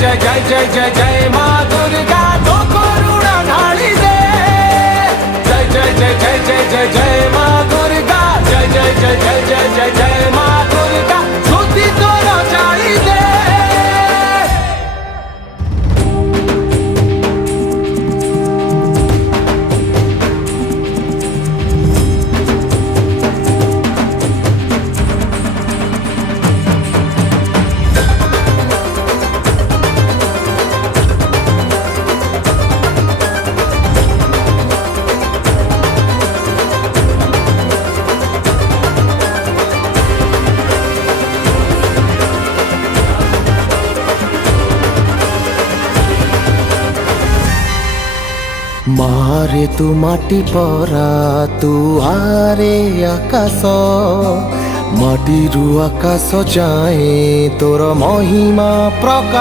जय जय जय जय जय माँ दुर्गा तो करुणा ढाली दे। जय जय जय जय जय जय जय माँ दुर्गा, जय जय जय जय जय जय जय माँ दुर्गा, ज्योति तोरा जाई दे। मारे तू माटी परा तू आरे आकाश, माटी रु आकाश जाए तोर महिमा प्रकाश।